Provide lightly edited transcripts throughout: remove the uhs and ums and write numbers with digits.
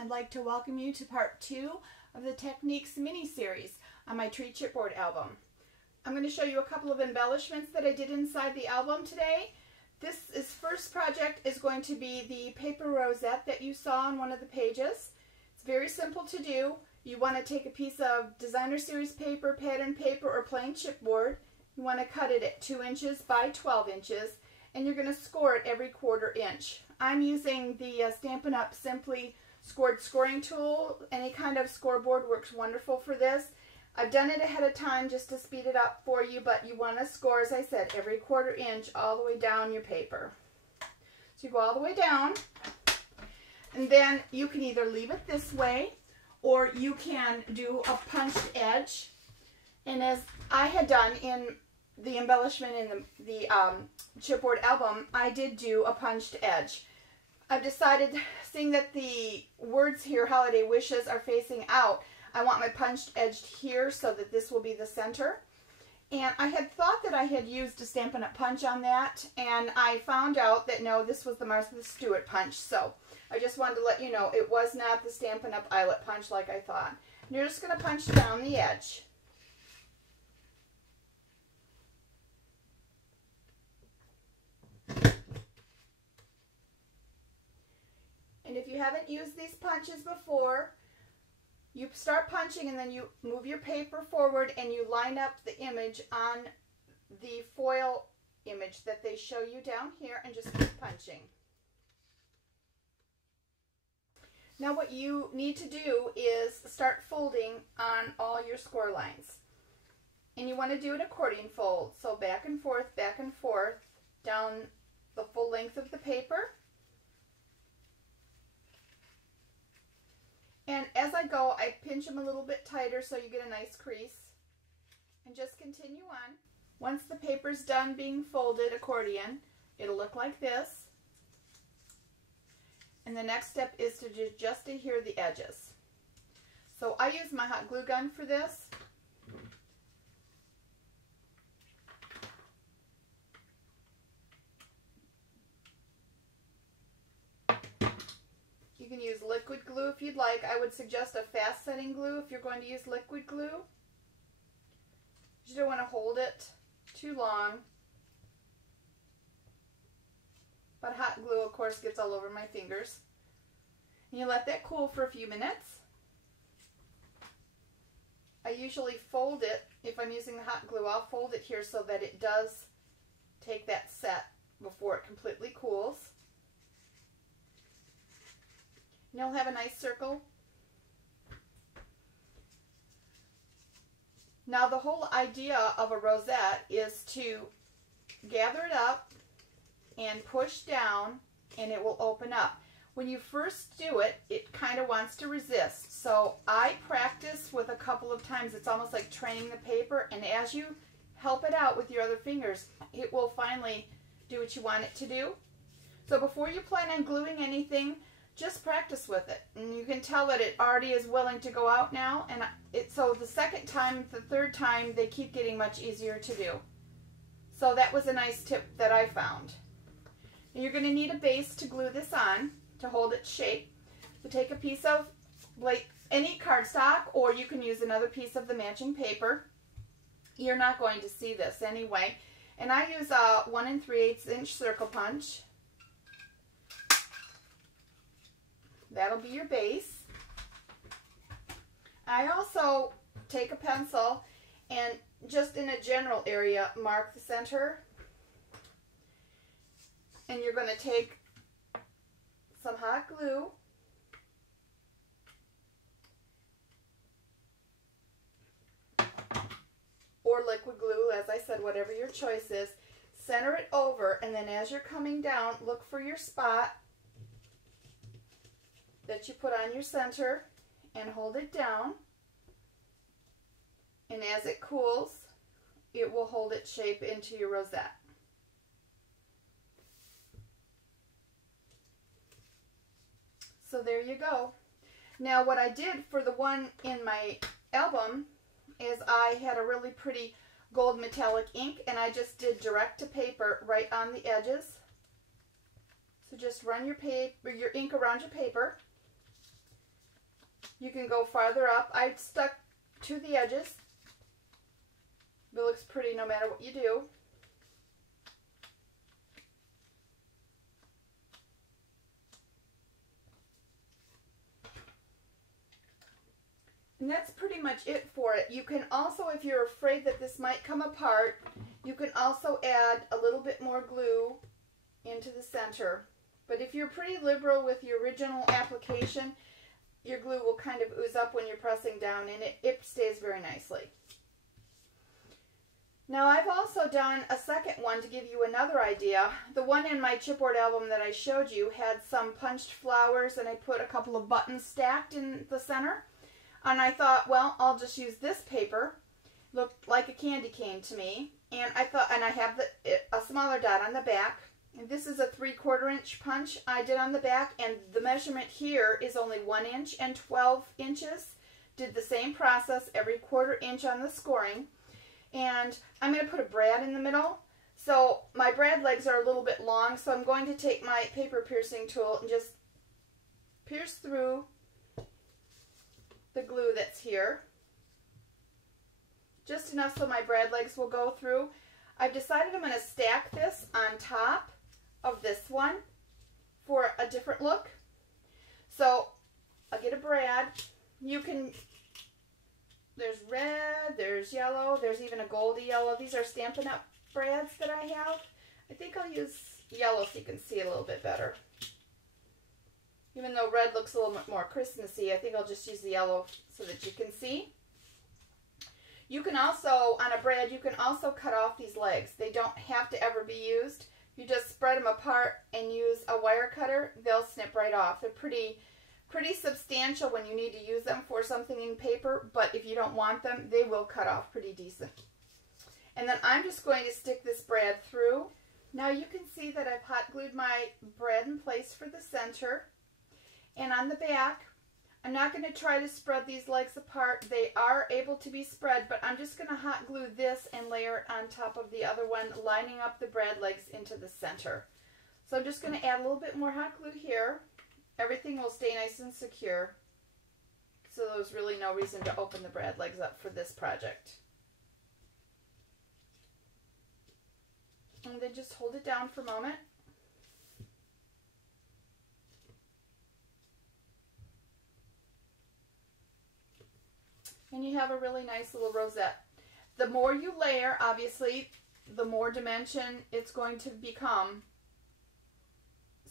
I'd like to welcome you to part 2 of the Techniques mini-series on my Tree Chipboard album. I'm going to show you a couple of embellishments that I did inside the album today. This first project is going to be the paper rosette that you saw on one of the pages. It's very simple to do. You want to take a piece of designer series paper, pattern paper, or plain chipboard. You want to cut it at 2 inches by 12 inches, and you're going to score it every 1/4 inch. I'm using the Stampin' Up! Simply Scored scoring tool. Any kind of scoreboard works wonderful for this. I've done it ahead of time just to speed it up for you, but you want to score, as I said, every 1/4 inch all the way down your paper. So you go all the way down, and then you can either leave it this way, or you can do a punched edge. And as I had done in the embellishment in the chipboard album, I did do a punched edge. I've decided, seeing that the words here, holiday wishes, are facing out, I want my punched edge here so that this will be the center. And I had thought that I had used a Stampin' Up! Punch on that, and I found out that no, this was the Martha Stewart punch. So I just wanted to let you know it was not the Stampin' Up! Eyelet punch like I thought. And you're just going to punch down the edge. And if you haven't used these punches before, you start punching and then you move your paper forward and you line up the image on the foil image that they show you down here and just keep punching. Now what you need to do is start folding on all your score lines. And you want to do an accordion fold, so back and forth down the full length of the paper. And as I go, I pinch them a little bit tighter so you get a nice crease. And just continue on. Once the paper's done being folded accordion, it'll look like this. And the next step is to just adhere the edges. So I use my hot glue gun for this. You can use liquid glue if you'd like. I would suggest a fast setting glue if you're going to use liquid glue. You don't want to hold it too long. But hot glue, of course, gets all over my fingers. And you let that cool for a few minutes. I usually fold it, if I'm using the hot glue, I'll fold it here so that it does take that set before it completely cools. And you'll have a nice circle. Now the whole idea of a rosette is to gather it up and push down and it will open up. When you first do it, it kind of wants to resist. So I practice with a couple of times. It's almost like training the paper, and as you help it out with your other fingers, it will finally do what you want it to do. So before you plan on gluing anything, just practice with it, and you can tell that it already is willing to go out now. And so the second time, the third time, they keep getting much easier to do. So that was a nice tip that I found. And you're going to need a base to glue this on to hold its shape. So take a piece of any cardstock, or you can use another piece of the matching paper. You're not going to see this anyway. And I use a 1 3/8 inch circle punch. That'll be your base. I also take a pencil and just in a general area mark the center. And you're going to take some hot glue or liquid glue, as I said, whatever your choice is. Center it over, and then as you're coming down, look for your spot that you put on your center and hold it down. And as it cools, it will hold its shape into your rosette. So there you go. Now what I did for the one in my album is I had a really pretty gold metallic ink, and I just did direct to paper right on the edges. So just run your ink around your paper You can go farther up. I stuck to the edges. It looks pretty no matter what you do. And that's pretty much it for it. You can also, if you're afraid that this might come apart, you can also add a little bit more glue into the center. But if you're pretty liberal with your original application, your glue will kind of ooze up when you're pressing down, and it stays very nicely. Now I've also done a second one to give you another idea. The one in my chipboard album that I showed you had some punched flowers, and I put a couple of buttons stacked in the center. And I thought, well, I'll just use this paper. Looked like a candy cane to me. And I thought, and I have a smaller dot on the back. And this is a 3/4 inch punch I did on the back. And the measurement here is only 1 inch and 12 inches. Did the same process, every 1/4 inch on the scoring. And I'm going to put a brad in the middle. So my brad legs are a little bit long. So I'm going to take my paper piercing tool and just pierce through the glue that's here, just enough so my brad legs will go through. I've decided I'm going to stack this on top of this one for a different look. So I'll get a brad. You can, there's red, there's yellow, there's even a goldy yellow. These are Stampin' Up! Brads that I have. I think I'll use yellow so you can see a little bit better. Even though red looks a little bit more Christmassy, I think I'll just use the yellow so that you can see. You can also, on a brad, you can also cut off these legs. They don't have to ever be used. You just spread them apart and use a wire cutter. They'll snip right off. They're pretty substantial when you need to use them for something in paper, but if you don't want them, they will cut off pretty decent. And then I'm just going to stick this brad through. Now you can see that I've hot glued my brad in place for the center. And on the back, I'm not going to try to spread these legs apart. They are able to be spread, but I'm just going to hot glue this and layer it on top of the other one, lining up the brad legs into the center. So I'm just going to add a little bit more hot glue here. Everything will stay nice and secure. So there's really no reason to open the brad legs up for this project. And then just hold it down for a moment. And you have a really nice little rosette. The more you layer, obviously, the more dimension it's going to become.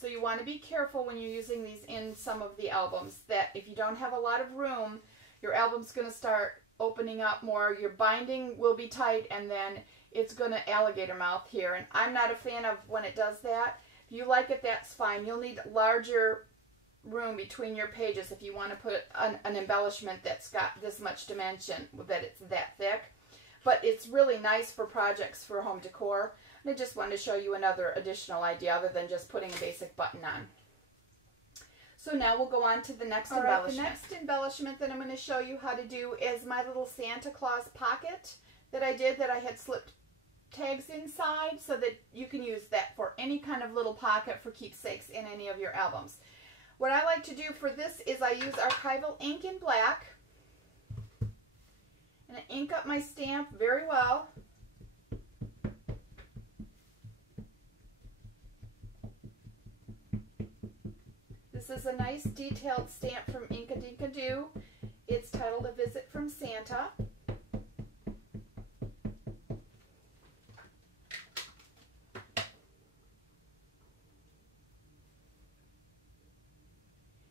So you want to be careful when you're using these in some of the albums, that if you don't have a lot of room, your album's going to start opening up more. Your binding will be tight, and then it's going to alligator mouth here. And I'm not a fan of when it does that. If you like it, that's fine. You'll need larger room between your pages if you want to put an embellishment that's got this much dimension, that it's that thick. But it's really nice for projects for home decor. And I just wanted to show you another additional idea other than just putting a basic button on. So now we'll go on to the next embellishment. The next embellishment that I'm going to show you how to do is my little Santa Claus pocket that I did, that I had slipped tags inside, so that you can use that for any kind of little pocket for keepsakes in any of your albums. What I like to do for this is I use archival ink in black, and I ink up my stamp very well. This is a nice detailed stamp from Ink-a-Dink-a-Doo. It's titled A Visit from Santa.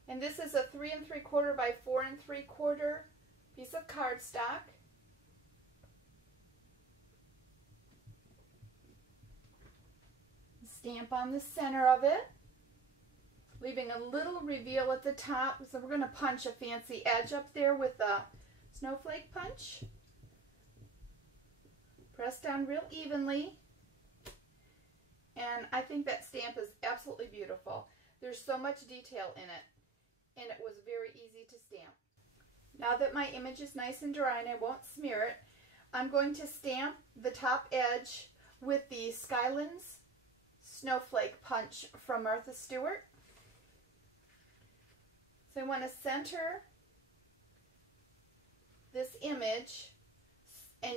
And this is a 3 3/4 by 4 3/4 piece of cardstock. Stamp on the center of it, leaving a little reveal at the top. So we're going to punch a fancy edge up there with a snowflake punch. Press down real evenly. And I think that stamp is absolutely beautiful. There's so much detail in it, and it was very easy to stamp. Now that my image is nice and dry and I won't smear it, I'm going to stamp the top edge with the Skylands Snowflake Punch from Martha Stewart. So I want to center this image, and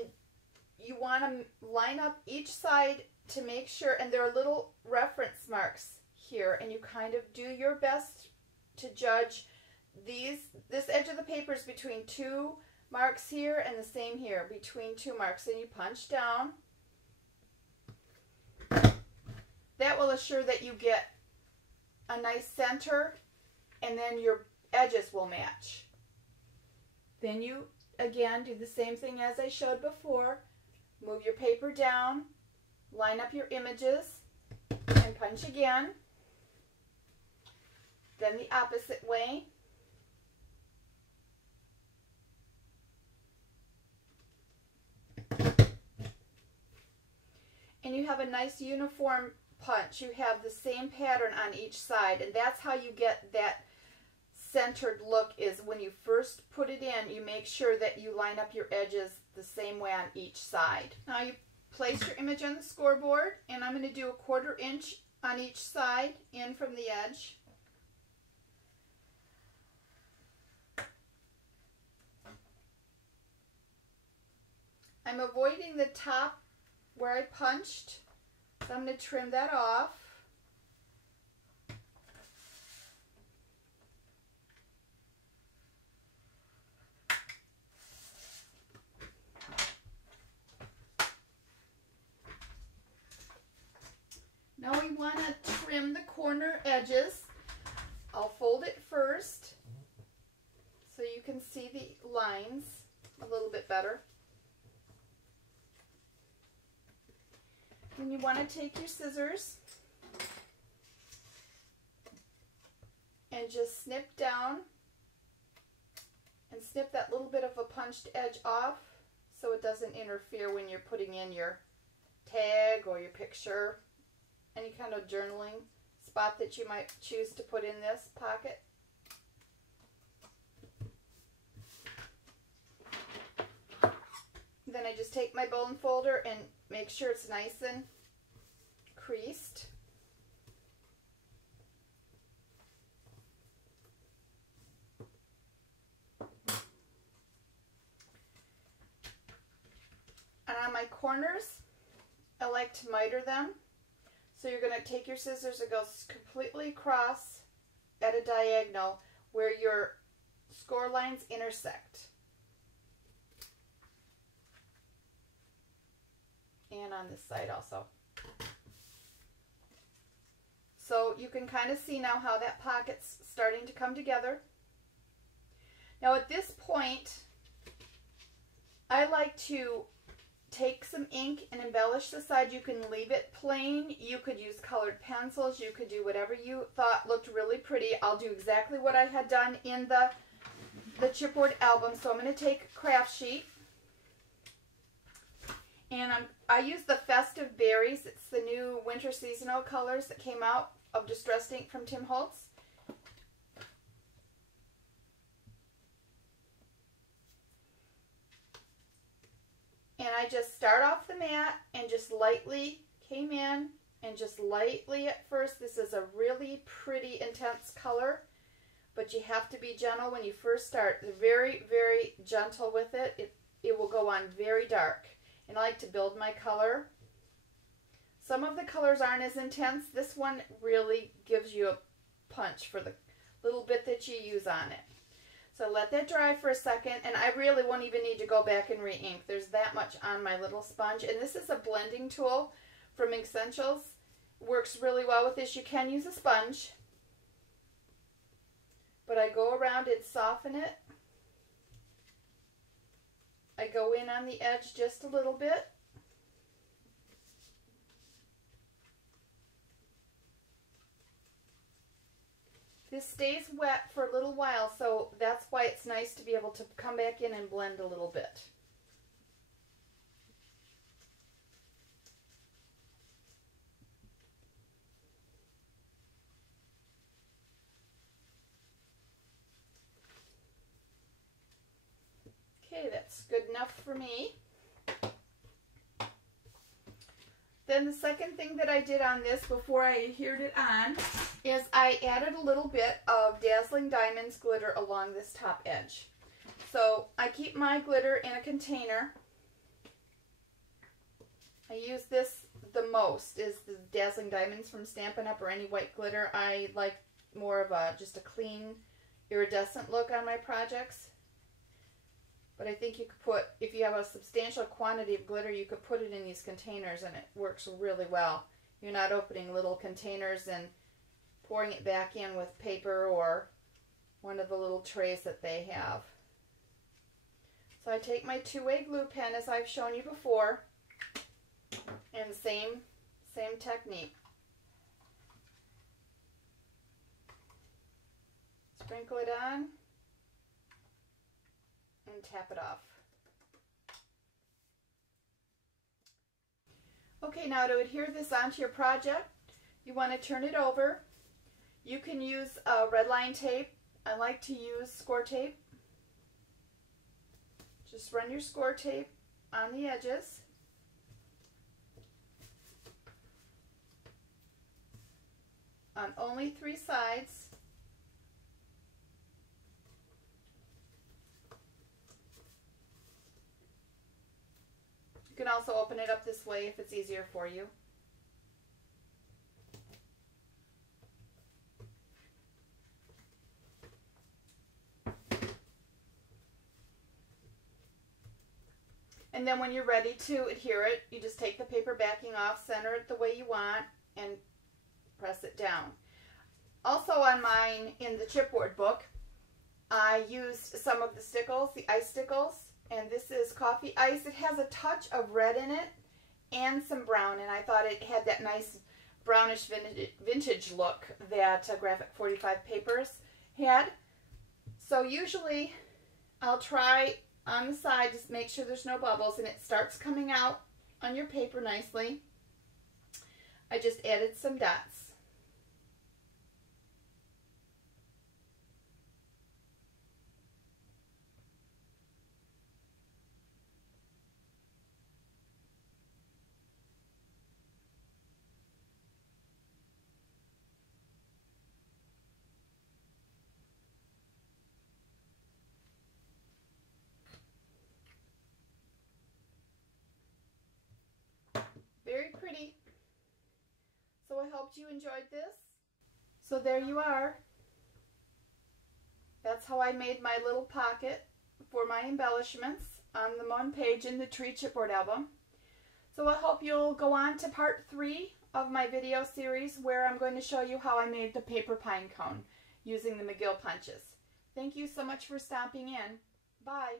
you want to line up each side to make sure, and there are little reference marks here, and you kind of do your best to judge this edge of the paper is between two marks here and the same here between two marks, and you punch down. That will assure that you get a nice center, and then your edges will match. Then you again do the same thing as I showed before. Move your paper down, line up your images, and punch again. Then the opposite way. And you have a nice uniform punch. You have the same pattern on each side, and that's how you get that centered look, is when you first put it in, you make sure that you line up your edges the same way on each side. Now you place your image on the scoreboard, and I'm going to do a 1/4 inch on each side in from the edge. I'm avoiding the top where I punched, so I'm going to trim that off. Now we want to trim the corner edges. I'll fold it first so you can see the lines a little bit better. Then you want to take your scissors and just snip down and snip that little bit of a punched edge off so it doesn't interfere when you're putting in your tag or your picture, any kind of journaling spot that you might choose to put in this pocket. Then I just take my bone folder and make sure it's nice and creased. And on my corners, I like to miter them. So you're going to take your scissors and go completely across at a diagonal where your score lines intersect. And on this side also. So you can kind of see now how that pocket's starting to come together. Now at this point, I like to take some ink and embellish the side. You can leave it plain. You could use colored pencils. You could do whatever you thought looked really pretty. I'll do exactly what I had done in the chipboard album. So I'm going to take a craft sheet. And I use the Festive Berries. It's the new winter seasonal colors that came out of Distressed Ink from Tim Holtz. And I just start off the mat and just lightly came in and just lightly at first. This is a really pretty intense color, but you have to be gentle when you first start. Very, very gentle with it. It will go on very dark. And I like to build my color. Some of the colors aren't as intense. This one really gives you a punch for the little bit that you use on it. So let that dry for a second, and I really won't even need to go back and re-ink. There's that much on my little sponge. And this is a blending tool from Essentials. Works really well with this. You can use a sponge, but I go around and soften it. I go in on the edge just a little bit. This stays wet for a little while, so that's why it's nice to be able to come back in and blend a little bit. Okay, that's good enough for me. Then the second thing that I did on this before I adhered it on is I added a little bit of Dazzling Diamonds glitter along this top edge. So I keep my glitter in a container. I use this the most, is the Dazzling Diamonds from Stampin' Up! Or any white glitter. I like more of just a clean, iridescent look on my projects. But I think you could put, if you have a substantial quantity of glitter, you could put it in these containers and it works really well. You're not opening little containers and pouring it back in with paper or one of the little trays that they have. So I take my two-way glue pen, as I've shown you before, and same technique. Sprinkle it on and tap it off. Okay, now to adhere this onto your project, you want to turn it over. You can use red line tape. I like to use score tape. Just run your score tape on the edges. On only 3 sides. You can also open it up this way if it's easier for you. And then when you're ready to adhere it, you just take the paper backing off, center it the way you want, and press it down. Also on mine, in the chipboard book, I used some of the stickles, the ice stickles, and this is coffee ice. It has a touch of red in it and some brown, and I thought it had that nice brownish vintage look that Graphic 45 papers had. So usually I'll try on the side, just make sure there's no bubbles, and it starts coming out on your paper nicely. I just added some dots. Very pretty. So I hope you enjoyed this. So there you are. That's how I made my little pocket for my embellishments on the one page in the Tree Chipboard Album. So I hope you'll go on to part 3 of my video series, where I'm going to show you how I made the paper pine cone using the McGill punches. Thank you so much for stopping in. Bye.